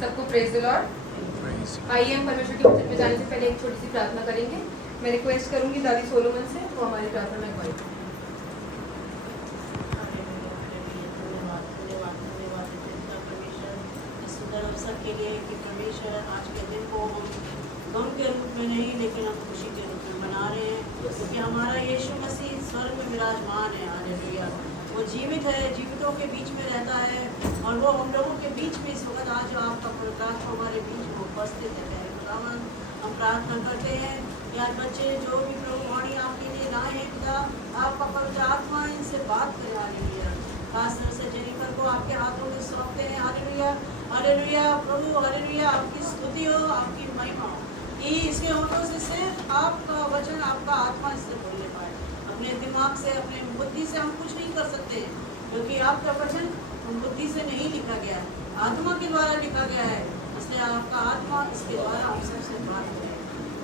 सबको praise the Lord. आइए हम परमेश्वर के वचन में जाने से पहले एक छोटी सी प्रार्थना करेंगे। मैं रिक्वेस्ट करूंगी दादी सोलोमन से वो हमारी प्रार्थना में अगुवाई करें। के लिए कि परमेश्वर आज के दिन को हम गम के रूप में नहीं लेकिन हम खुशी के रूप में मना रहे हैं, क्योंकि हमारा यीशु मसीह स्वर्ग में विराजमान है। हालेलुया। वो जीवित है, जीवितों के बीच में रहता है और वो हम लोगों के बीच में इस वक्त आज आपका पवित्र आत्मा हमारे बीच में उपस्थित है। खुदावन हम प्रार्थना करते हैं कि आज बच्चे जो भी प्रभु वाणी आपके लिए लाए हैं पिता, आपका पवित्र आत्मा इनसे बात करे। हालेलुया। खास तरह से जेनिफर को आपके हाथों में सौंपते हैं। हालेलुया हालेलुया प्रभु, हालेलुया। आपकी स्तुति हो, आपकी महिमा हो कि इसके होठों से सिर्फ आपका वचन, आपका आत्मा इससे बोलने पाए। अपने दिमाग से, अपने बुद्धि से हम कुछ नहीं कर सकते, क्योंकि आपका वचन बुद्धि से नहीं लिखा गया है, आत्मा के द्वारा लिखा गया है। इसलिए आपका आत्मा इसके द्वारा हम सबसे बात करें।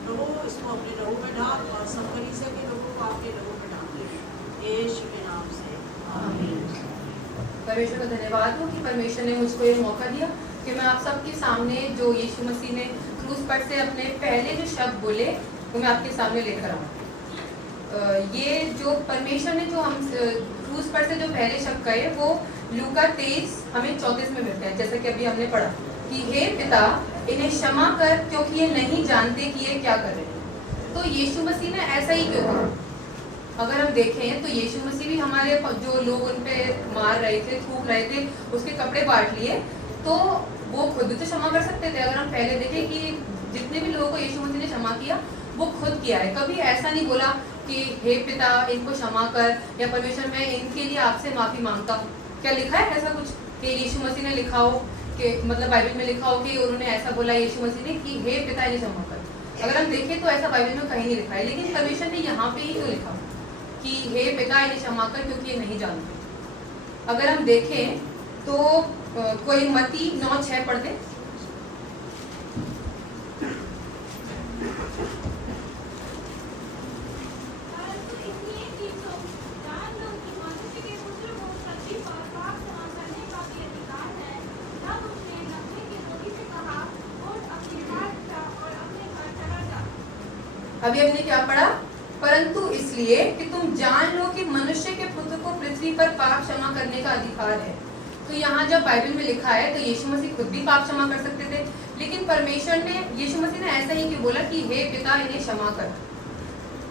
प्रभु इसको अपने लहू में डाल और सब कलीसिया के लोगों को आपके लहू में डाल दें, यीशु के नाम से आमीन। परमेश्वर का धन्यवाद हो कि परमेश्वर ने मुझको ये मौका दिया कि मैं आप सबके सामने जो यीशु मसीह ने क्रूस पर से अपने पहले जो शब्द बोले वो मैं आपके सामने लेकर आऊँ। ये जो परमेश्वर ने जो हम क्रूस पर से जो पहले शब्द कहे वो लूका 23 हमें 34 में मिलते हैं, जैसा कि अभी हमने पढ़ा कि हे पिता इन्हें क्षमा कर क्योंकि ये नहीं जानते कि ये क्या कर रहे हैं। तो यीशु मसीह ने ऐसा ही क्यों कहा? अगर हम देखें तो यीशु मसीह भी हमारे जो लोग उन पे मार रहे थे, थूक रहे थे, उसके कपड़े बांट लिए, तो वो खुद भी तो क्षमा कर सकते थे। अगर हम पहले देखें कि जितने भी लोगों को यीशु मसीह ने क्षमा किया वो खुद किया है। कभी ऐसा नहीं बोला कि हे पिता इनको क्षमा कर या परमेश्वर मैं इनके लिए आपसे माफ़ी मांगता हूँ। क्या लिखा है ऐसा कुछ कि यीशु मसीह ने लिखा हो कि मतलब बाइबल में लिखा हो कि उन्होंने ऐसा बोला यीशु मसीह ने कि हे पिता इन्हें क्षमा कर? अगर हम देखें तो ऐसा बाइबल में कहीं नहीं लिखा है, लेकिन परमेश्वर ने यहाँ पे ही क्यों लिखा कि हे पिता इन्हें क्षमा कर क्योंकि ये नहीं जानते। अगर हम देखें तो कोई मत्ती 9:6 पढ़ दे। अभी हमने क्या पढ़ा? परंतु इसलिए कि तुम जान लो कि मनुष्य के पुत्र को पृथ्वी पर पाप क्षमा करने का अधिकार है। तो यहाँ जब बाइबल में लिखा है तो यीशु मसीह खुद भी पाप क्षमा कर सकते थे, लेकिन परमेश्वर ने, यीशु मसीह ने ऐसा ही क्यों बोला कि हे पिता इन्हें क्षमा कर?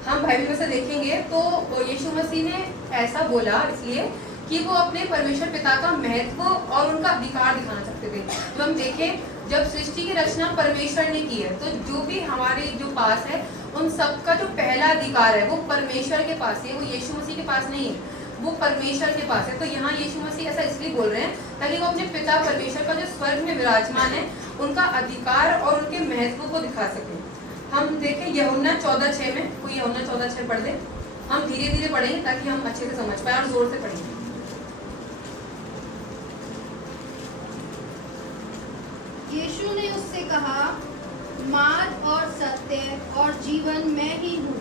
हम बाइबल में से देखेंगे तो यीशु मसीह ने ऐसा बोला इसलिए कि वो अपने परमेश्वर पिता का महत्व और उनका अधिकार दिखाना चाहते थे। तो हम देखें जब सृष्टि की रचना परमेश्वर ने की है तो जो भी हमारे जो पास है उन सबका जो पहला अधिकार है वो परमेश्वर के पास है, वो यीशु मसीह के पास नहीं है, वो परमेश्वर के पास है। तो यहाँ यीशु मसीह ऐसा इसलिए बोल रहे हैं ताकि वो अपने पिता परमेश्वर का जो स्वर्ग में विराजमान है उनका अधिकार और उनके महत्व को दिखा सके। हम देखें यूहन्ना 14:6 में, कोई यूहन्ना 14:6 पढ़ दे। हम धीरे धीरे पढ़ेंगे ताकि हम अच्छे से समझ पाए और जोर से पढ़ेंगे। यीशु ने उससे कहा, मार्ग और सत्य और जीवन मैं ही हूँ,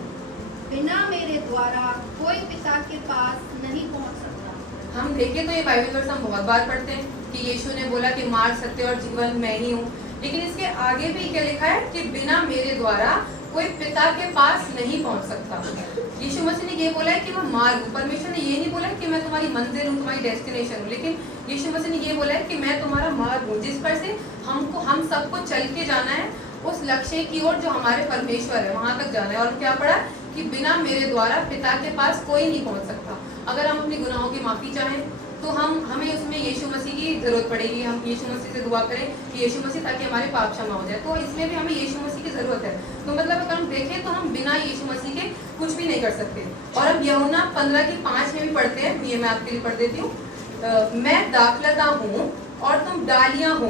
बिना मेरे द्वारा कोई पिता के पास नहीं पहुँच सकता। हम देखें तो ये बाइबल वर्स हम बहुत बार पढ़ते हैं कि यीशु ने बोला कि मार्ग सत्य और जीवन मैं ही हूँ, लेकिन इसके आगे भी क्या लिखा है कि बिना मेरे द्वारा कोई पिता के पास नहीं पहुँच सकता। यीशु मसीह ने ये बोला है कि मैं मार्ग हूँ। परमेश्वर ने ये नहीं बोला है कि मैं तुम्हारी मंजिल हूँ, तुम्हारी डेस्टिनेशन हूँ, लेकिन यीशु मसीह ने ये बोला है कि मैं तुम्हारा मार्ग हूँ, जिस पर से हम सबको चल के जाना है उस लक्ष्य की ओर जो हमारे परमेश्वर है वहां तक जाना है। और क्या पढ़ा कि बिना मेरे द्वारा पिता के पास कोई नहीं पहुंच सकता। अगर हम अपने गुनाहों की माफी चाहें तो हमें उसमें यीशु मसीह की जरूरत पड़ेगी। हम यीशु मसीह से दुआ करें कि यीशु मसीह ताकि हमारे पाप क्षमा हो जाए, तो इसमें भी हमें यीशु मसीह की जरूरत है। तो मतलब अगर हम देखें तो हम बिना यीशु मसीह के कुछ भी नहीं कर सकते। और अब यूहन्ना 15:5 में भी पढ़ते हैं, ये मैं आपके लिए पढ़ देती हूँ। मैं दाखलता हूँ और तुम डालियां हो,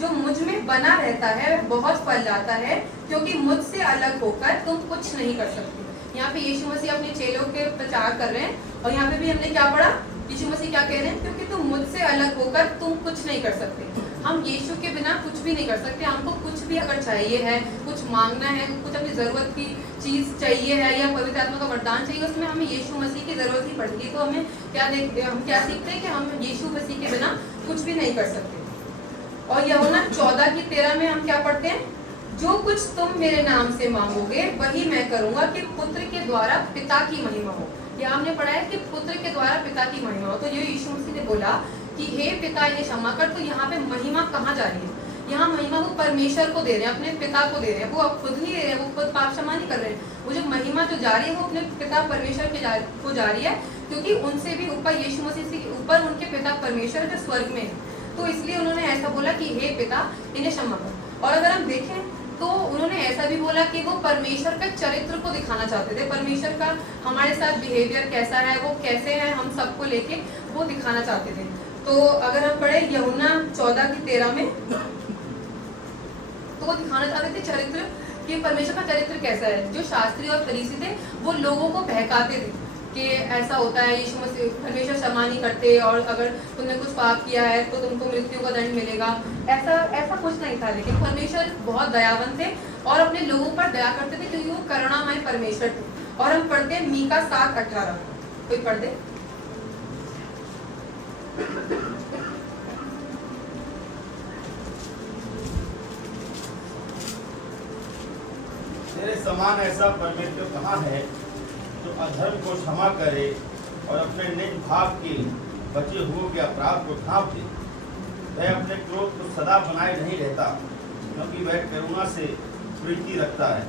जो मुझ में बना रहता है वह बहुत फल लाता है, क्योंकि मुझसे अलग होकर तुम कुछ नहीं कर सकते। यहाँ पे यीशु मसीह अपने चेलों के प्रचार कर रहे हैं और यहाँ पे भी हमने क्या पढ़ा? यीशु मसीह क्या कह रहे हैं? क्योंकि तुम मुझसे अलग होकर तुम कुछ नहीं कर सकते। हम यीशु के बिना कुछ भी नहीं कर सकते। हमको कुछ भी अगर चाहिए है, कुछ मांगना है, कुछ अपनी जरूरत की चीज चाहिए है या पवित्र आत्मा का वरदान चाहिए, उसमें हमें यीशु मसीह की जरूरत ही पड़ेगी। तो हम क्या सीखते हैं कि हम यीशु मसीह के बिना कुछ भी नहीं कर सकते। और यूहन्ना 14:13 में हम क्या पढ़ते हैं, जो कुछ तुम मेरे नाम से मांगोगे वही मैं करूंगा कि पुत्र के द्वारा पिता की महिमा हो। ये हमने पढ़ा है कि पुत्र के द्वारा पिता की महिमा हो। तो ये यीशु मसीह ने बोला कि हे पिता इन्हें क्षमा कर। तो यहाँ पे महिमा कहाँ जा रही है? यहाँ महिमा वो परमेश्वर को दे रहे हैं, अपने पिता को दे रहे हैं। वो अब खुद नहीं दे रहे हैं, वो खुद पाप क्षमा नहीं कर रहे हैं। वो जो महिमा जो जा रही है वो अपने पिता परमेश्वर के को जा रही है, क्योंकि उनसे भी ऊपर यीशु मसीह से ऊपर उनके पिता परमेश्वर जो स्वर्ग में है। तो इसलिए उन्होंने ऐसा बोला कि हे पिता इन्हें क्षमा कर। और अगर हम देखें तो उन्होंने ऐसा भी बोला कि वो परमेश्वर का चरित्र को दिखाना चाहते थे, परमेश्वर का हमारे साथ बिहेवियर कैसा है, वो कैसे है हम सबको लेके वो दिखाना चाहते थे। तो अगर हम पढ़े यूहन्ना 14:13 में, तो वो दिखाना चाहते थे चरित्र कि परमेश्वर का चरित्र कैसा है। जो शास्त्री और फरीसी थे वो लोगों को बहकाते थे कि ऐसा होता है, यीशु मसीह परमेश्वर क्षमा नहीं करते, और अगर तुमने कुछ पाप किया है तो तुमको मृत्यु का दंड मिलेगा। ऐसा कुछ नहीं था। लेकिन परमेश्वर बहुत दयावान थे और अपने लोगों पर दया करते थे, क्योंकि वो करुणामय परमेश्वर थे। और हम पढ़ते हैं मीका 7:18, कोई पढ़ दे। तेरे समान ऐसा परमेश्वर कहाँ है जो अधर्म को क्षमा करे और अपने निज भाव के बचे हुए के अपराध को ढांप दे। वह अपने क्रोध को सदा बनाए नहीं रहता, क्योंकि वह करुणा से प्रीति रखता है।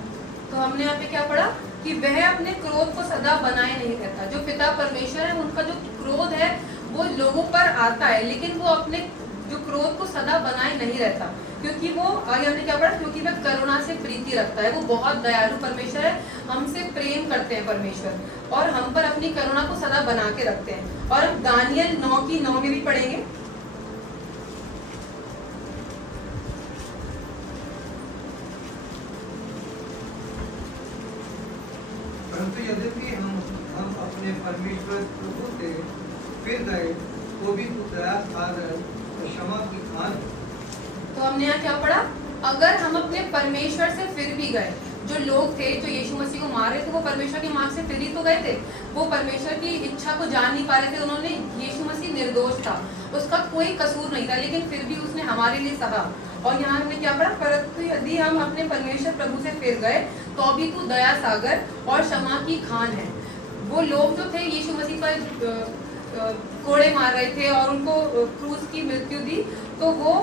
तो हमने यहाँ पे क्या पढ़ा कि वह अपने क्रोध को सदा बनाए नहीं रहता। जो पिता परमेश्वर है उनका जो क्रोध है वो लोगों पर आता है, लेकिन वो अपने जो क्रोध को सदा बनाए नहीं रहता, क्योंकि वो आगे हमने क्या पढ़ा, क्योंकि वह करुणा से प्रीति रखता है। वो बहुत दयालु परमेश्वर है, हमसे प्रेम करते हैं परमेश्वर, और हम पर अपनी करुणा को सदा बना के रखते हैं। और हम दानियल 9:9 में भी पढ़ेंगे। परंतु यद्यपि हम अपने परमेश्वर प्रभु से फिर गए तो भी तू दया सागर और क्षमा की खान। तो हमने यहाँ क्या पढ़ा, अगर हम अपने परमेश्वर से फिर भी गए, जो लोग थे जो यीशु मसीह को मार रहे थे वो परमेश्वर के मार्ग से फिर ही तो गए थे। वो परमेश्वर की इच्छा को जान नहीं पा रहे थे। उन्होंने, यीशु मसीह निर्दोष था, उसका कोई कसूर नहीं था, लेकिन फिर भी उसने हमारे लिए सहा। और यहाँ हमने क्या पढ़ा, परंतु यदि हम अपने परमेश्वर प्रभु से फिर गए तो भी तू दया सागर और क्षमा की खान है। वो लोग जो थे यीशु मसीह पर कोड़े मार रहे थे और उनको क्रूस की मृत्यु दी, तो वो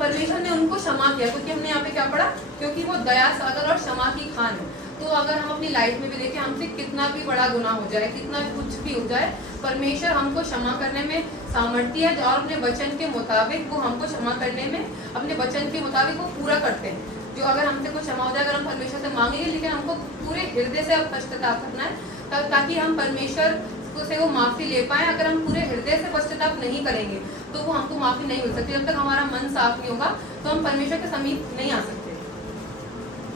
परमेश्वर ने उनको क्षमा किया, क्योंकि हमने यहाँ पे क्या पढ़ा, क्योंकि वो दया सागर और क्षमा की खान है। तो अगर हम अपनी लाइफ में भी देखें, हमसे कितना भी बड़ा गुनाह हो जाए, कितना कुछ भी हो जाए, परमेश्वर हमको क्षमा करने में सामर्थ्य है, और अपने वचन के मुताबिक वो हमको क्षमा करने में, अपने वचन के मुताबिक वो पूरा करते हैं। जो अगर हमसे कुछ क्षमा हो जाए, अगर हम परमेश्वर से मांगेंगे, लेकिन हमको पूरे हृदय से पश्चाताप करना है, ताकि हम परमेश्वर से वो माफी ले पाए। अगर हम पूरे हृदय से पश्चाताप नहीं करेंगे तो वो हमको माफी नहीं मिल सकती। जब तक हमारा मन साफ नहीं होगा तो हम परमेश्वर के समीप नहीं आ सकते।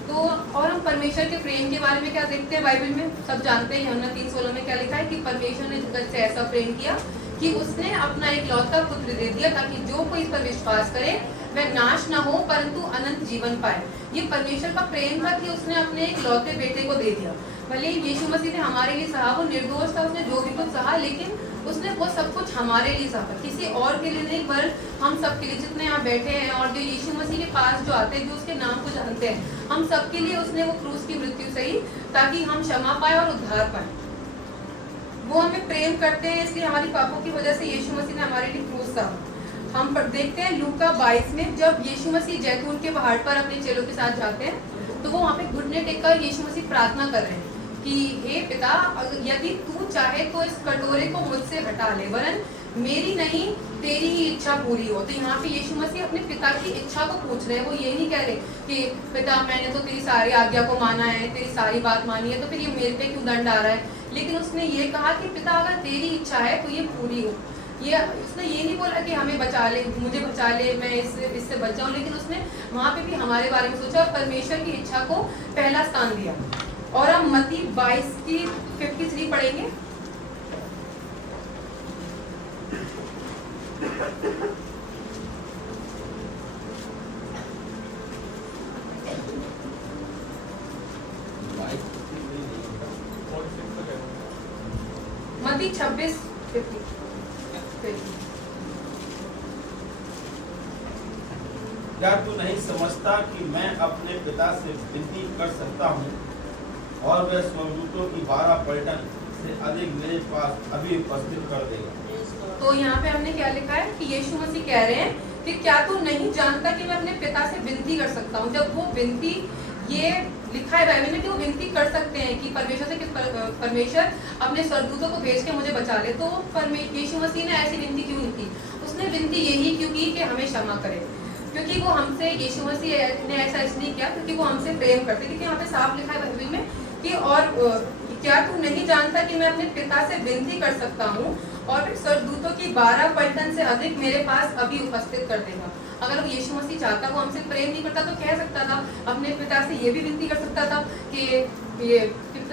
तो और हम परमेश्वर के प्रेम के बारे में क्या देखते हैं बाइबल में, सब जानते हैं। यूहन्ना 3:16 में क्या लिखा है कि परमेश्वर ने जगत से ऐसा प्रेम किया कि उसने अपना इकलौता पुत्र दे दिया, ताकि जो कोई इस पर विश्वास करे वह नाश ना हो परंतु अनंत जीवन पाए। ये परमेश्वर का प्रेम था कि उसने अपने इकलौते बेटे को दे दिया। भले यीशु मसीह ने हमारे लिए सहा, वो निर्दोष था, उसने जो भी कुछ सहा, लेकिन उसने वो सब कुछ हमारे लिए सहा, किसी और के लिए नहीं, पर हम सब के लिए, जितने यहाँ बैठे हैं और जो यीशु मसीह के पास जो आते हैं, जो उसके नाम को जानते हैं, हम सब के लिए उसने वो क्रूस की मृत्यु सही, ताकि हम क्षमा पाए और उद्धार पाए। वो हमें प्रेम करते हैं, इसलिए हमारी पापों की वजह से यीशु मसीह ने हमारे लिए क्रूस सहा। हम देखते हैं लूका 22 में, जब यीशु मसीह जैतून के पहाड़ पर अपने चेलों के साथ जाते हैं, तो वो वहाँ पे घुटने टेककर यीशु मसीह प्रार्थना कर रहे हैं कि हे पिता, यदि तू चाहे तो इस कटोरे को मुझसे हटा ले, वरन मेरी नहीं तेरी ही इच्छा पूरी हो। तो यहाँ पे यीशु मसीह अपने पिता की इच्छा को पूछ रहे हैं। वो ये नहीं कह रहे कि पिता मैंने तो तेरी सारी आज्ञा को माना है, तेरी सारी बात मानी है, तो फिर ये मेरे पे क्यों दंड आ रहा है। लेकिन उसने ये कहा कि पिता अगर तेरी इच्छा है तो ये पूरी हो। ये उसने ये नहीं बोला कि हमें बचा ले, मुझे बचा ले, मैं इससे बच जाऊँ, लेकिन उसने वहाँ पे भी हमारे बारे में सोचा और परमेश्वर की इच्छा को पहला स्थान दिया। और हम मत्ती 22:53 पढ़ेंगे। मत्ती 26:50। क्या तू नहीं समझता कि मैं अपने पिता से विनती कर सकता हूँ और वह स्वर्गदूतों की 12 पलटन से अधिक मेरे पास अभी उपस्थित कर देगा। Praise God. तो यहाँ पे हमने क्या लिखा है कि यीशु मसीह कह रहे हैं कि क्या तू नहीं जानता कि मैं अपने पिता से विनती कर सकता हूँ। जब वो विनती, ये लिखा है बाइबल में कि वो विनती कर सकते हैं कि परमेश्वर से कि परमेश्वर अपने स्वर्गदूतों को भेज के मुझे बचा ले, तो यीशु मसीह ने ऐसी विनती क्यों नहीं की? उसने विनती यही क्यों की कि हमें क्षमा करे, क्योंकि वो हमसे, यीशु मसीह ने ऐसा इसलिए किया क्योंकि वो हमसे प्रेम करते। क्योंकि यहाँ पे साफ लिखा है बाइबल में कि और क्या तू नहीं जानता कि मैं अपने पिता से विनती कर सकता हूँ और फिर स्वर्गदूतों की 12 पलटन से अधिक मेरे पास अभी उपस्थित कर देगा। अगर वो यीशु मसीह चाहता, वो हमसे प्रेम नहीं करता तो कह सकता था, अपने पिता से ये भी विनती कर सकता था कि ये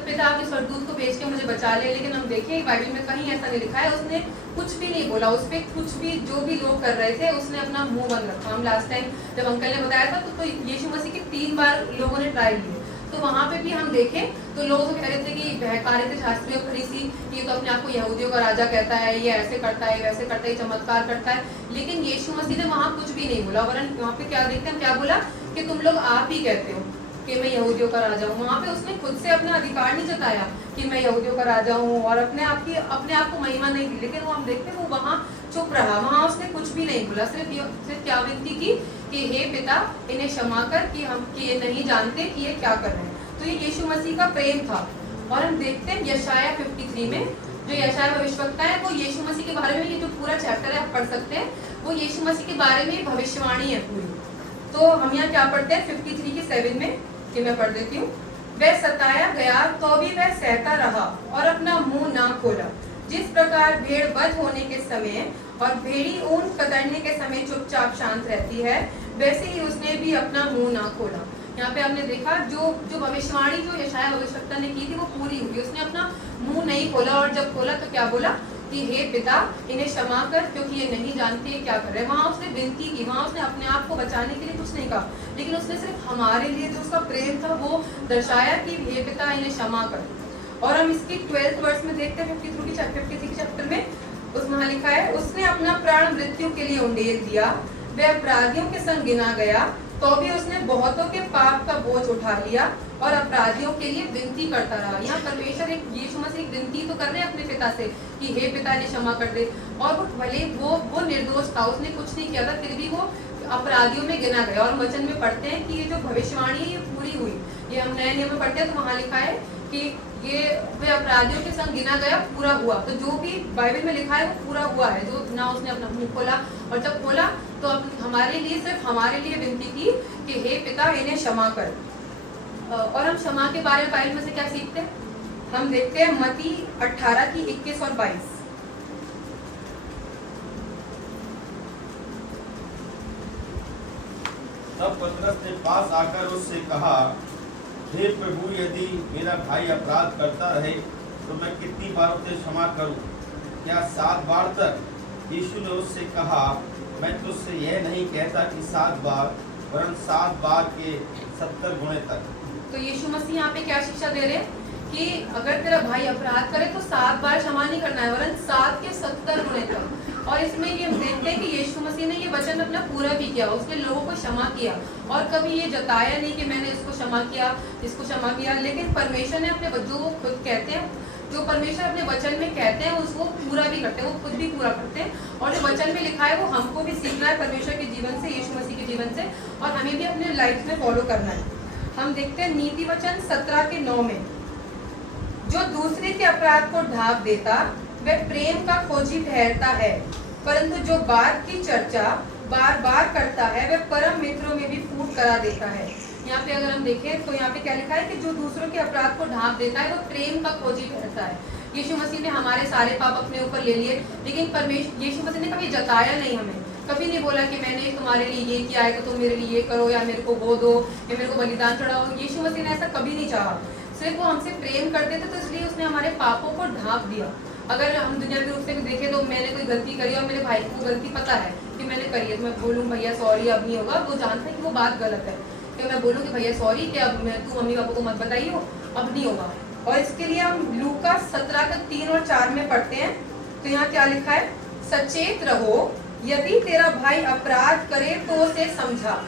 पिता आपके स्वर्गदूत को भेज के मुझे बचा ले। लेकिन हम देखें बाइबल में कहीं ऐसा नहीं लिखा है, उसने कुछ भी नहीं बोला। उस पर कुछ भी, जो भी लोग कर रहे थे, उसने अपना मुंह बंद रखा। हम लास्ट टाइम जब अंकल ने बताया था तो यीशु मसीह की 3 बार लोगों ने ट्राई किए, तो वहाँ पे भी हम देखें तो लोग तो कह रहे थे कि बहका रहे थे शास्त्री और फरीसी, ये तो अपने आप को यहूदियों का राजा कहता है, ये ऐसे करता है, वैसे करता है, चमत्कार करता है। लेकिन यीशु मसीह ने वहाँ कुछ भी नहीं बोला। वरन वहाँ पे क्या देखते हैं, क्या बोला कि तुम लोग आप ही कहते हो कि मैं यहूदियों का राजा हूँ। वहाँ पे उसने खुद से अपना अधिकार नहीं जताया कि मैं यहूदियों का राजा हूँ और अपने आप को महिमा नहीं दी। लेकिन वो हम देखते हैं वो वहाँ चुप रहा, वहाँ उसने कुछ भी नहीं बोला। सिर्फ क्या विनती की कि हे पिता, इन्हें क्षमा कर कि ये नहीं जानते कि ये क्या कर रहे हैं। तो ये यीशु मसीह का प्रेम था। और हम देखते हैं यशाया 53 में, जो यशाया भविष्यवक्ता है, वो यीशु मसीह के बारे में, ये जो पूरा चैप्टर है आप पढ़ सकते हैं, वो यीशु मसीह के बारे में भविष्यवाणी है पूरी। तो हम यहाँ क्या पढ़ते हैं 53 की 7 में, कि मैं पढ़ देती हूँ। वह सताया गया तो भी वह सहता रहा और अपना मुंह ना खोला। जिस प्रकार भेड़ बध होने के समय और भेड़ी ऊन कतरने के समय चुपचाप शांत रहती है, वैसे ही उसने भी अपना मुंह ना खोला। यहाँ पे हमने देखा जो भविष्यवाणी जो यशाया भविष्यवक्ता ने की थी वो पूरी हुई। उसने अपना मुंह नहीं खोला, और जब खोला तो क्या बोला कि हे पिता, इन्हें क्षमा कर क्योंकि ये नहीं जानते ये क्या कर रहे हैं। वहाँ उसने विनती की, वहाँ उसने अपने आप को बचाने के लिए कुछ नहीं कहा, लेकिन उसने सिर्फ हमारे लिए जो उसका प्रेम था वो दर्शाया कि हे पिता, इन्हें क्षमा कर। और हम इसकी 12th वर्स में देखते हैं 53 चैप्टर में, उसमें लिखा है, उसने अपना प्राण मृत्यु के लिए उंडेल दिया, वह अपराधियों के संग गिना गया, तो भी उसने बहुतों के पाप का बोझ उठा लिया और अपराधियों के लिए विनती करता रहा। यहाँ परमेश्वर यीशु मसीह विनती तो कर रहे हैं अपने पिता से कि हे पिता, ने क्षमा कर दे। और वो भले वो निर्दोष था, उसने कुछ नहीं किया था, फिर भी वो अपराधियों में गिना गया। और वचन में पढ़ते हैं कि ये जो भविष्यवाणी है ये पूरी हुई। ये हम नए नियम में पढ़ते हैं तो वहाँ लिखा है कि ये वे अपराधियों के संग गिना गया, पूरा हुआ। तो जो भी बाइबल में लिखा है वो पूरा हुआ है। जो ना उसने अपना मुंह खोला, और जब खोला तो हमारे लिए, सिर्फ हमारे लिए विनती की कि हे पिता, इन्हें क्षमा कर। और हम क्षमा के बारे में बाइबल में से क्या सीखते हैं? हम देखते हैं मत्ती 18 की 21 और 22। तब पतरस ने पास आकर उससे कहा, हे प्रभु, यदि मेरा भाई अपराध करता रहे तो मैं कितनी बार उसे क्षमा करूं? क्या 7 बार तक? यीशु ने उससे कहा, मैं तुझसे यह नहीं कहता कि 7 बार, वरन 7 बार के 70 गुणे तक। तो यीशु मसीह यहाँ पे क्या शिक्षा दे रहे हैं कि अगर तेरा भाई अपराध करे तो 7 बार क्षमा नहीं करना है, वरन 7 के 70 गुणे तक। और इसमें ये हम देखते हैं कि यीशु मसीह ने ये वचन अपना पूरा भी किया, उसने लोगों को क्षमा किया और कभी ये जताया नहीं कि मैंने इसको क्षमा किया, इसको क्षमा किया। लेकिन परमेश्वर ने अपने, जो वो खुद कहते हैं, जो परमेश्वर अपने वचन में कहते हैं उसको पूरा भी करते हैं, वो खुद भी पूरा करते हैं। और जो वचन में लिखा है वो हमको भी सीखना है परमेश्वर के जीवन से, यीशु मसीह के जीवन से, और हमें भी अपने लाइफ में फॉलो करना है। हम देखते हैं नीति वचन 17 के 9 में, जो दूसरे के अपराध को ढांप देता वह प्रेम का खोजी ठहरता है, परंतु जो बात की चर्चा बार बार करता है वह परम मित्रों में भी फूट करा देता है। यहाँ पे अगर हम देखें तो यहाँ पे क्या लिखा है कि जो दूसरों के अपराध को ढांप देता है वो प्रेम का खोजी ठहरता है। यीशु मसीह ने हमारे सारे पाप अपने ऊपर ले लिए, लेकिन यीशु मसीह ने कभी जताया नहीं, हमें कभी नहीं बोला कि मैंने तुम्हारे लिए ये किया है तो तुम मेरे लिए ये करो, या मेरे को वो दो, या मेरे को बलिदान चढ़ाओ। यीशु मसीह ने ऐसा कभी नहीं चाहा, सिर्फ वो हमसे प्रेम करते थे, तो इसलिए उसने हमारे पापों को ढांप दिया। अगर हम दुनिया के रूप से भी देखें तो मैंने कोई गलती करी और मेरे भाई को गलती पता है कि मैंने करी है, तो मैं बोलूँ भैया सॉरी, अब नहीं होगा, वो जानता है कि वो बात गलत है, कि मैं बोलूँ कि भैया सॉरी, कि अब तू मम्मी पापा को मत बताइए, अब नहीं होगा। और इसके लिए हम लूका 17 के 3 और 4 में पढ़ते हैं, तो यहाँ क्या लिखा है, सचेत रहो, यदि तेरा भाई अपराध करे तो उसे समझा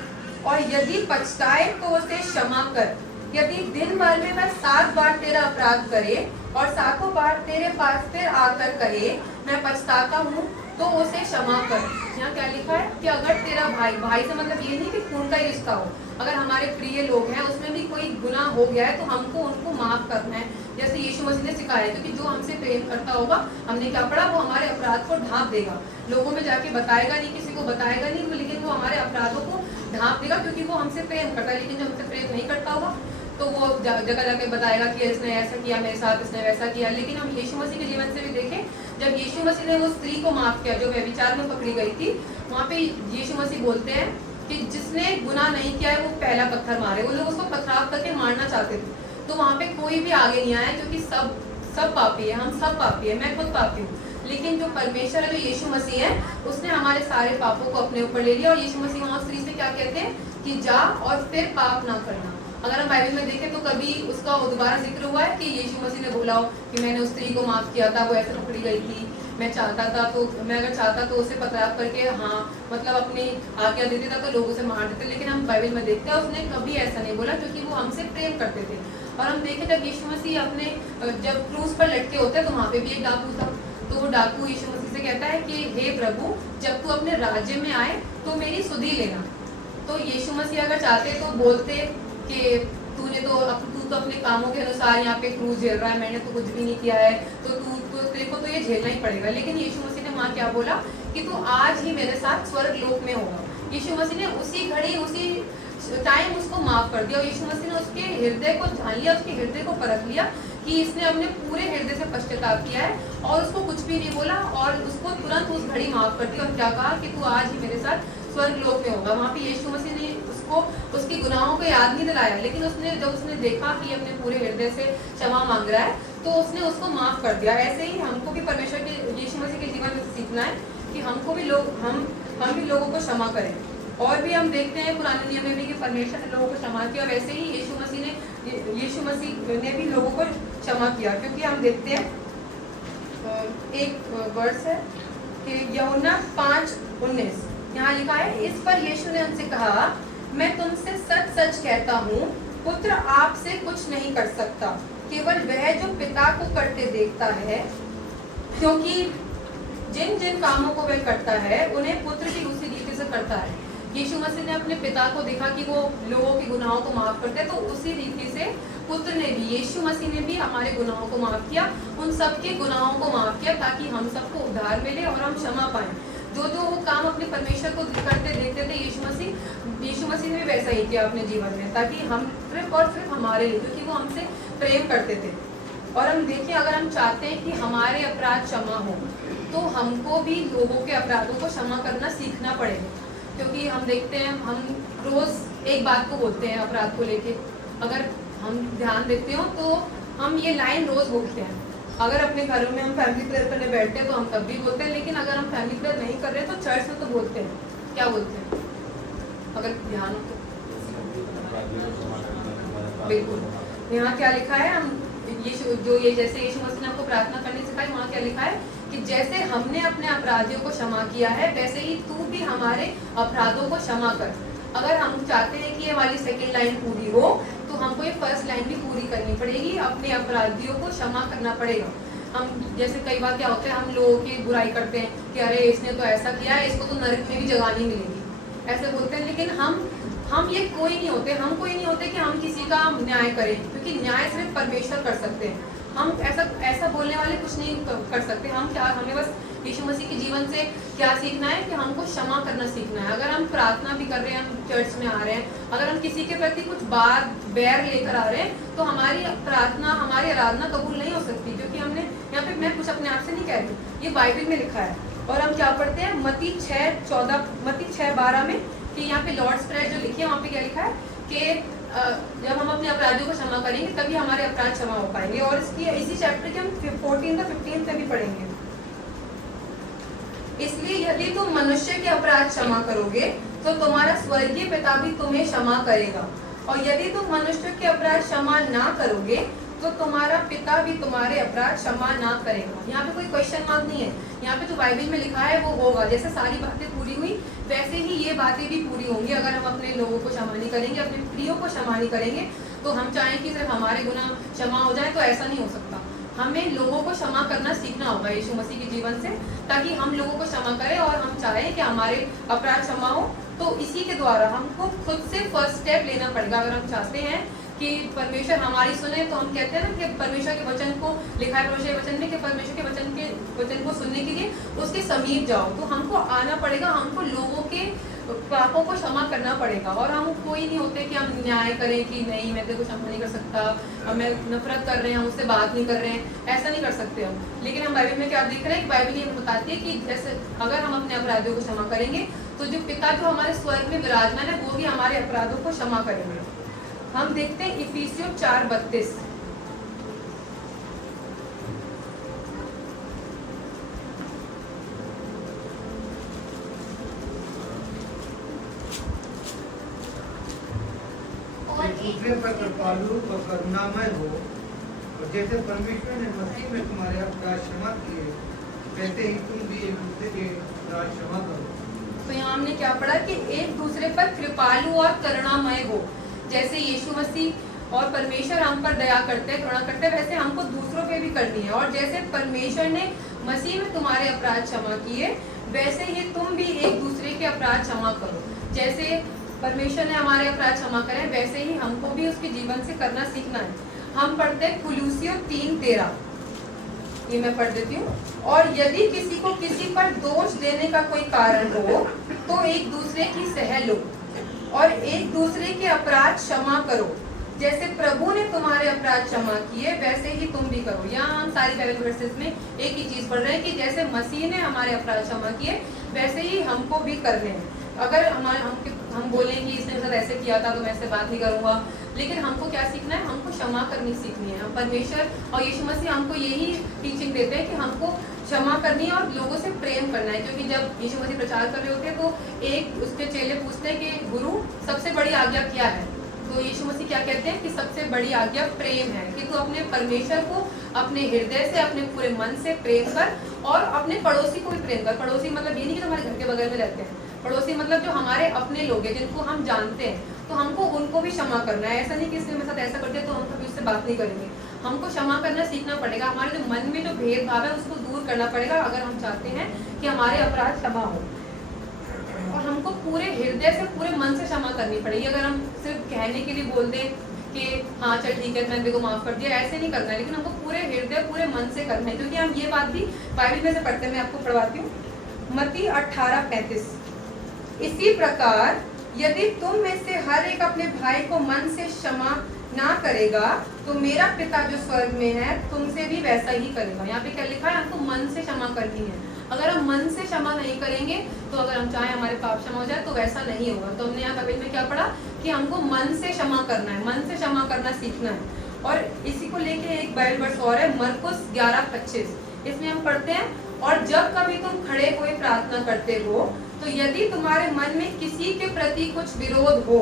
और यदि पछताए तो उसे क्षमा कर। यदि दिन भर में वह 7 बार तेरा अपराध करे और 7 बार तेरे पास फिर आकर कहे मैं पछताता हूँ, तो उसे क्षमा कर। यहाँ क्या लिखा है कि अगर तेरा भाई से मतलब ये नहीं कि खून का ही रिश्ता हो, अगर हमारे प्रिय लोग हैं उसमें भी कोई गुनाह हो गया है तो हमको उनको माफ करना है, जैसे यीशु मसीह ने सिखाया है। क्योंकि जो हमसे प्रेम करता होगा, हमने क्या पढ़ा, वो हमारे अपराध को ढांप देगा, लोगों में जाके बताएगा नहीं, किसी को बताएगा नहीं, लेकिन वो हमारे अपराधों को ढांप देगा, क्योंकि वो हमसे प्रेम करता है। लेकिन जो हमसे प्रेम नहीं करता होगा तो वो जगह जाके बताएगा कि इसने ऐसा किया मेरे साथ, इसने वैसा किया। लेकिन हम यीशु मसीह के जीवन से भी देखें, जब यीशु मसीह ने वो स्त्री को माफ किया जो व्यभिचार में पकड़ी गई थी, वहाँ पे यीशु मसीह बोलते हैं कि जिसने गुनाह नहीं किया है वो पहला पत्थर मारे। वो लोग उसको पथराव करके मारना चाहते थे, तो वहाँ पे कोई भी आगे नहीं आया, क्योंकि सब पापी है, हम सब पापी है, मैं खुद पापी हूँ। लेकिन जो परमेश्वर है, जो यीशु मसीह है, उसने हमारे सारे पापों को अपने ऊपर ले लिया। और यीशु मसीह वहाँ स्त्री से क्या कहते हैं कि जा और फिर पाप ना करना। अगर हम बाइबल में देखें तो कभी उसका दोबारा जिक्र हुआ है कि यीशु मसीह ने बोला हो कि मैंने उस स्त्री को माफ किया था, वो ऐसे पकड़ी गई थी, मैं चाहता था तो मैं अगर चाहता तो उसे पथराव करके हाँ मतलब अपनी आज्ञा देते था तो लोग उसे मार देते। लेकिन हम बाइबल में देखते हैं उसने कभी ऐसा नहीं बोला, क्योंकि वो हमसे प्रेम करते थे। और हम देखें जब यीशु मसीह अपने जब क्रूस पर लटके होते हैं तो वहाँ पे भी एक डाकू था, तो वो डाकू यीशु मसीह से कहता है कि हे प्रभु, जब तू अपने राज्य में आए तो मेरी सुधि लेना। तो यीशु मसीह अगर चाहते तो बोलते कि तू तो अपने कामों के अनुसार यहाँ पे क्रूस झेल रहा है, मैंने तो कुछ भी नहीं किया है, तो तेरे को तो ये झेलना ही पड़ेगा। लेकिन यीशु मसीह ने वहाँ क्या बोला कि तू आज ही मेरे साथ स्वर्ग लोक में होगा। यीशु मसीह ने उसी घड़ी उसी टाइम उसको माफ कर दिया। और यीशु मसीह ने उसके हृदय को जान लिया, उसके हृदय को परख लिया कि इसने अपने पूरे हृदय से पश्चाताप किया है, और उसको कुछ भी नहीं बोला और उसको तुरंत उस घड़ी माफ कर दिया। और क्या कहा कि तू आज ही मेरे साथ स्वर्ग लोक में होगा। वहाँ पे यीशु मसीह ने उसको उसकी गुनाहों को याद नहीं दिलाया, लेकिन जब उसने देखा कि अपने पूरे हृदय से क्षमा मांग रहा है तो उसने उसको माफ कर दिया। ऐसे ही हमको भी परमेश्वर के यीशु मसीह के जीवन में सीखना है कि हमको भी हम भी लोगों को क्षमा करें। और भी हम देखते हैं पुराने नियम में भी कि परमेश्वर ने लोगों को क्षमा किया, वैसे ही यीशु मसीह ने भी लोगों को क्षमा किया। क्योंकि हम देखते हैं एक वर्स है कि यूहन्ना 5:19 यहाँ लिखा है, इस पर यीशु ने उनसे कहा, मैं तुमसे सच सच कहता हूँ, पुत्र आपसे कुछ नहीं कर सकता, केवल वह जो पिता को करते देखता है, क्योंकि जिन जिन कामों को वह करता है उन्हें पुत्र भी उसी रीति से करता है। यीशु मसीह ने अपने पिता को देखा कि वो लोगों के गुनाहों को माफ करते हैं, तो उसी रीति से पुत्र ने भी, यीशु मसीह ने भी हमारे गुनाहों को माफ किया, उन सबके गुनाहों को माफ किया, ताकि हम सबको उद्धार मिले और हम क्षमा पाएं। जो वो काम अपने परमेश्वर को करते देखते थे यीशु मसीह ने भी वैसा ही किया अपने जीवन में, ताकि हम सिर्फ और सिर्फ हमारे लिए, क्योंकि वो हमसे प्रेम करते थे। और हम देखिए, अगर हम चाहते हैं कि हमारे अपराध क्षमा हो तो हमको भी लोगों के अपराधों को क्षमा करना सीखना पड़ेगा। क्योंकि हम देखते हैं, हम रोज एक बात को बोलते हैं अपराध को लेके, अगर हम ध्यान देते हो तो हम ये लाइन रोज बोलते हैं। अगर अपने घरों में हम फैमिली प्रेयर करने बैठते हैं तो हम तब भी बोलते हैं, लेकिन अगर हम फैमिली प्रेयर नहीं कर रहे तो चर्च में तो बोलते हैं। क्या बोलते हैं? अगर ध्यान हो तो बिल्कुल, यहाँ क्या लिखा है, हम ये जैसे यीशु मसीह ने हमको प्रार्थना करने सिखाई, वहाँ क्या लिखा है कि जैसे हमने अपने अपराधियों को क्षमा किया है, वैसे ही तू भी हमारे अपराधों को क्षमा कर। अगर हम चाहते हैं कि ये हमारी सेकेंड लाइन पूरी हो तो हमको ये फर्स्ट लाइन भी पूरी करनी पड़ेगी, अपने अपराधियों को क्षमा करना पड़ेगा। हम जैसे कई बार क्या होता है, हम लोगों की बुराई करते हैं कि अरे इसने तो ऐसा किया है, इसको तो नरक में भी जगह नहीं मिलेगी, ऐसे बोलते हैं। लेकिन हम ये कोई नहीं होते, हम कोई नहीं होते कि हम किसी का न्याय करें, क्योंकि न्याय सिर्फ परमेश्वर कर सकते हैं। हम ऐसा बोलने वाले कुछ नहीं कर सकते। हमें बस यीशु मसीह के जीवन से क्या सीखना है कि हमको क्षमा करना सीखना है। अगर हम प्रार्थना भी कर रहे हैं, हम चर्च में आ रहे हैं, अगर हम किसी के प्रति कुछ बैर लेकर आ रहे हैं तो हमारी प्रार्थना, हमारी आराधना कबूल नहीं हो सकती। क्योंकि हमने यहाँ पे, मैं कुछ अपने आप से नहीं कह रही, ये बाइबल में लिखा है। और हम क्या पढ़ते हैं मत्ती 6:12 में कि यहाँ पे लॉर्ड्स प्रेयर जो लिखी है, वहाँ पे क्या लिखा है कि जब हम अपने अपराधियों को क्षमा करेंगे तभी हमारे अपराध क्षमा हो पाएंगे। और इसी चैप्टर के हम 14-15 में भी पढ़ेंगे। इसलिए यदि तुम मनुष्य के अपराध क्षमा करोगे तो तुम्हारा स्वर्गीय पिता भी तुम्हें क्षमा करेगा, और यदि तुम मनुष्य के अपराध क्षमा ना करोगे तो तुम्हारा पिता भी तुम्हारे अपराध क्षमा ना करेगा। यहाँ पे कोई क्वेश्चन मार्क नहीं है यहाँ पे जो बाइबल में लिखा है वो होगा। जैसे सारी बातें पूरी हुई वैसे ही ये बातें भी पूरी होंगी। अगर हम अपने लोगों को क्षमा नहीं करेंगे, अपने प्रियों को क्षमा नहीं करेंगे, तो हम चाहें कि सिर्फ हमारे गुनाह क्षमा हो जाए, तो ऐसा नहीं हो सकता। हमें लोगों को क्षमा करना सीखना होगा यीशु मसीह के जीवन से, ताकि हम लोगों को क्षमा करें और हम चाहें कि हमारे अपराध क्षमा हो। तो इसी के द्वारा हमको खुद से फर्स्ट स्टेप लेना पड़ेगा। अगर हम चाहते हैं कि परमेश्वर हमारी सुने, तो हम कहते हैं ना कि परमेश्वर के वचन को लिखा है परमेश्वर के वचन में कि परमेश्वर के वचन को सुनने के लिए उसके समीप जाओ। तो हमको आना पड़ेगा, हमको लोगों के पापों को क्षमा करना पड़ेगा। और हम कोई नहीं होते कि हम न्याय करें कि नहीं मैं तेरे को क्षमा नहीं कर सकता, हमें नफरत कर रहे हैं, हम उससे बात नहीं कर रहे हैं, ऐसा नहीं कर सकते हम। लेकिन हम बाइबल में क्या देख रहे हैं कि बाइबल ये बताती है कि जैसे अगर हम अपने अपराधियों को क्षमा करेंगे, तो जो पिता जो हमारे स्वर्ग में विराजमान है वो भी हमारे अपराधों को क्षमा करेंगे। हम देखते हैं इफिसियों 4:32। और एक दूसरे पर कृपालु और करुणामय हो, और जैसे परमेश्वर ने मसीह में तुम्हारे अपराध क्षमा किए, वैसे ही तुम भी एक दूसरे के अपराध क्षमा करो। तो यहाँ हमने क्या पढ़ा कि एक दूसरे पर कृपालु और करुणामय हो। जैसे यीशु मसीह और परमेश्वर हम पर दया करते हैं, करुणा करते हैं, वैसे हमको दूसरों पे भी करनी है। और जैसे परमेश्वर ने मसीह में तुम्हारे अपराध क्षमा किए, वैसे ही तुम भी एक दूसरे के अपराध क्षमा करो। जैसे परमेश्वर ने हमारे अपराध क्षमा करे, वैसे ही हमको भी उसके जीवन से करना सीखना है। हम पढ़ते हैं कुलुसियों 3:13, ये मैं पढ़ देती हूँ। और यदि किसी को किसी पर दोष देने का कोई कारण हो, तो एक दूसरे की सह लो और एक दूसरे के अपराध क्षमा करो। जैसे प्रभु ने तुम्हारे अपराध क्षमा किए, वैसे ही तुम भी करो। यहाँ हम सारी बाइबल वर्सेस में एक ही चीज पढ़ रहे हैं कि जैसे मसीह ने हमारे अपराध क्षमा किए, वैसे ही हमको भी करने हैं। अगर हम बोलें कि इसने मेरे साथ ऐसे किया था तो मैं इससे बात नहीं करूंगा, लेकिन हमको क्या सीखना है? हमको क्षमा करनी सीखनी है। परमेश्वर और यीशु मसीह हमको यही टीचिंग देते हैं कि हमको क्षमा करनी है और लोगों से प्रेम करना है। क्योंकि जब यीशु मसीह प्रचार कर रहे होते हैं तो एक उसके चेले पूछते हैं कि गुरु सबसे बड़ी आज्ञा क्या है? तो यीशु मसीह क्या कहते हैं कि सबसे बड़ी आज्ञा प्रेम है, कि तू अपने परमेश्वर को अपने हृदय से, अपने पूरे मन से प्रेम कर और अपने पड़ोसी को भी प्रेम कर। पड़ोसी मतलब ये नहीं कि तुम्हारे घर के बगल में रहते हैं, पड़ोसी मतलब जो हमारे अपने लोग हैं, जिनको हम जानते हैं, तो हमको उनको भी क्षमा करना है। ऐसा नहीं कि इसने मेरे साथ ऐसा कर दिया तो हम कभी उससे बात नहीं करेंगे। हमको क्षमा करना सीखना पड़ेगा। हमारे जो मन में जो भेदभाव है उसको दूर करना पड़ेगा, अगर हम चाहते हैं कि हमारे अपराध क्षमा हो। और हमको पूरे हृदय से, पूरे मन से क्षमा करनी पड़ेगी। अगर हम सिर्फ कहने के लिए बोल दें कि हाँ चल ठीक है मैंने देखो माफ कर दिया, ऐसे नहीं करना है, लेकिन हमको पूरे हृदय, पूरे मन से करना है। क्योंकि हम ये बात भी बाइबल में से पढ़ते हैं, मैं आपको पढ़वाती हूँ। मत्ती 18:35। इसी प्रकार यदि तुम में से हर एक अपने भाई को मन से क्षमा ना करेगा, तो मेरा पिता जो स्वर्ग में है तुमसे भी वैसा ही करेगा। यहाँ पे क्या लिखा है? हमको मन से क्षमा करनी है। अगर हम मन से क्षमा नहीं करेंगे, तो अगर हम चाहें हमारे पाप क्षमा हो जाए तो वैसा नहीं होगा। तो हमने यहाँ बाइबल में क्या पढ़ा कि हमको मन से क्षमा करना है, मन से क्षमा करना सीखना है। और इसी को लेके एक बाइबल वर्स और है, मरकुस 11:25। इसमें हम पढ़ते हैं, और जब कभी तुम खड़े हुए प्रार्थना करते हो, तो यदि तुम्हारे मन में किसी के प्रति कुछ विरोध हो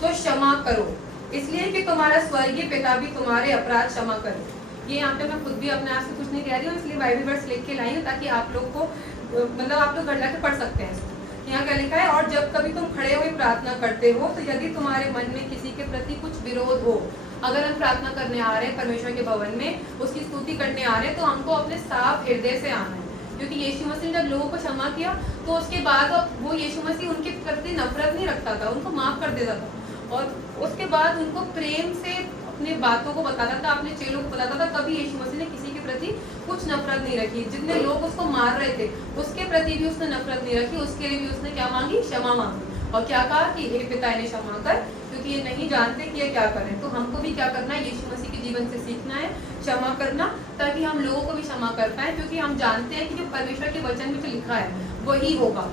तो क्षमा करो, इसलिए कि तुम्हारा स्वर्गीय पिता भी तुम्हारे अपराध क्षमा करे। ये यहाँ पे मैं खुद भी अपने आप से कुछ नहीं कह रही हूँ, इसलिए बाइबल वर्स लिख के लाई हूँ ताकि आप लोग को मतलब आप लोग घर जाके पढ़ सकते हैं इसको। यहाँ क्या लिखा है? और जब कभी तुम खड़े हुए प्रार्थना करते हो, तो यदि तुम्हारे मन में किसी के प्रति कुछ विरोध हो, अगर हम प्रार्थना करने आ रहे हैं परमेश्वर के भवन में, उसकी स्तुति करने आ रहे हैं, तो हमको अपने साफ हृदय से आना है। क्योंकि यीशु मसीह ने जब लोगों को क्षमा किया, तो उसके बाद वो यीशु मसीह उनके प्रति नफरत नहीं रखता था, उनको माफ कर देता था। और उसके बाद उनको प्रेम से अपनी बातों को बताता था, अपने चेलों को बताता था। कभी यीशु मसीह ने किसी के प्रति कुछ नफरत नहीं रखी। जितने लोग उसको मार रहे थे उसके प्रति भी उसने नफरत नहीं रखी, उसके लिए भी उसने क्या मांगी? क्षमा मांगी। और क्या कहा कि हे पिता इन्हें क्षमा कर, क्योंकि ये नहीं जानते कि ये क्या कर रहे हैं। तो हमको भी क्या करना है? यीशु मसीह के जीवन से सीखना है क्षमा करना, ताकि हम लोगों को भी क्षमा कर पाए। क्योंकि हम जानते हैं कि जो परमेश्वर के वचन में जो लिखा है वही होगा।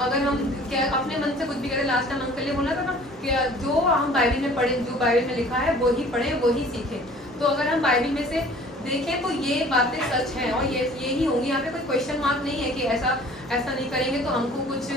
अगर हम क्या अपने मन से कुछ भी करें, लास्ट टाइम अंकल ने बोला था ना कि जो हम बाइबल में पढ़े, जो बाइबल में लिखा है वही पढ़े, वही सीखें। तो अगर हम बाइबल में से देखें तो ये बातें सच हैं और ये ही होंगी। यहाँ पे कोई क्वेश्चन मार्क नहीं है कि ऐसा नहीं करेंगे तो हमको कुछ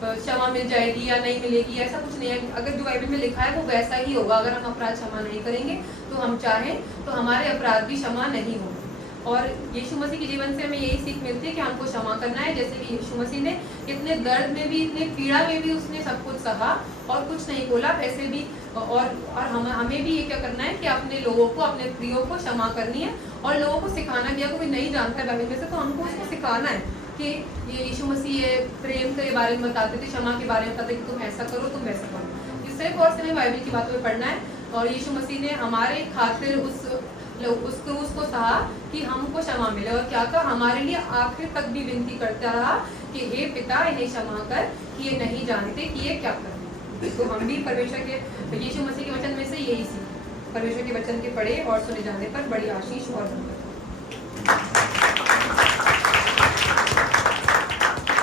क्षमा मिल जाएगी या नहीं मिलेगी, ऐसा कुछ नहीं है। अगर जो बाइबल में लिखा है वो वैसा ही होगा। अगर हम अपराध क्षमा नहीं करेंगे तो हम चाहें तो हमारे अपराध भी क्षमा नहीं होंगे। और यीशु मसीह के जीवन से हमें यही सीख मिलती है कि हमको क्षमा करना है, जैसे कि यीशु मसीह ने इतने दर्द में भी, इतने पीड़ा में भी उसने सब कुछ सहा और कुछ नहीं बोला, वैसे भी और हमें भी ये क्या करना है कि अपने लोगों को, अपने प्रियो को क्षमा करनी है और लोगों को सिखाना भी है। कोई नहीं जानता है बाइबल में से तो हमको उसको सिखाना है कि ये यीशु मसीह ये प्रेम के बारे में बताते थे, क्षमा के बारे में बताते कि तुम ऐसा करो, तुम वैसा करो। इस तरह और से हमें बाइबल की बातों में पढ़ना है और यीशु मसीह ने हमारे खातिर उस क्रूस को सहा कि हमको क्षमा मिले और क्या कहा, हमारे लिए आखिर तक भी विनती करता रहा कि हे पिता इन्हें क्षमा कर कि ये नहीं जानते कि ये क्या कर रहे हैं। तो हम भी परमेश्वर के, यीशु मसीह के वचन में से यही सीख, परमेश्वर के वचन के पढ़े और सुने जाने पर बड़ी आशीष और बरकत।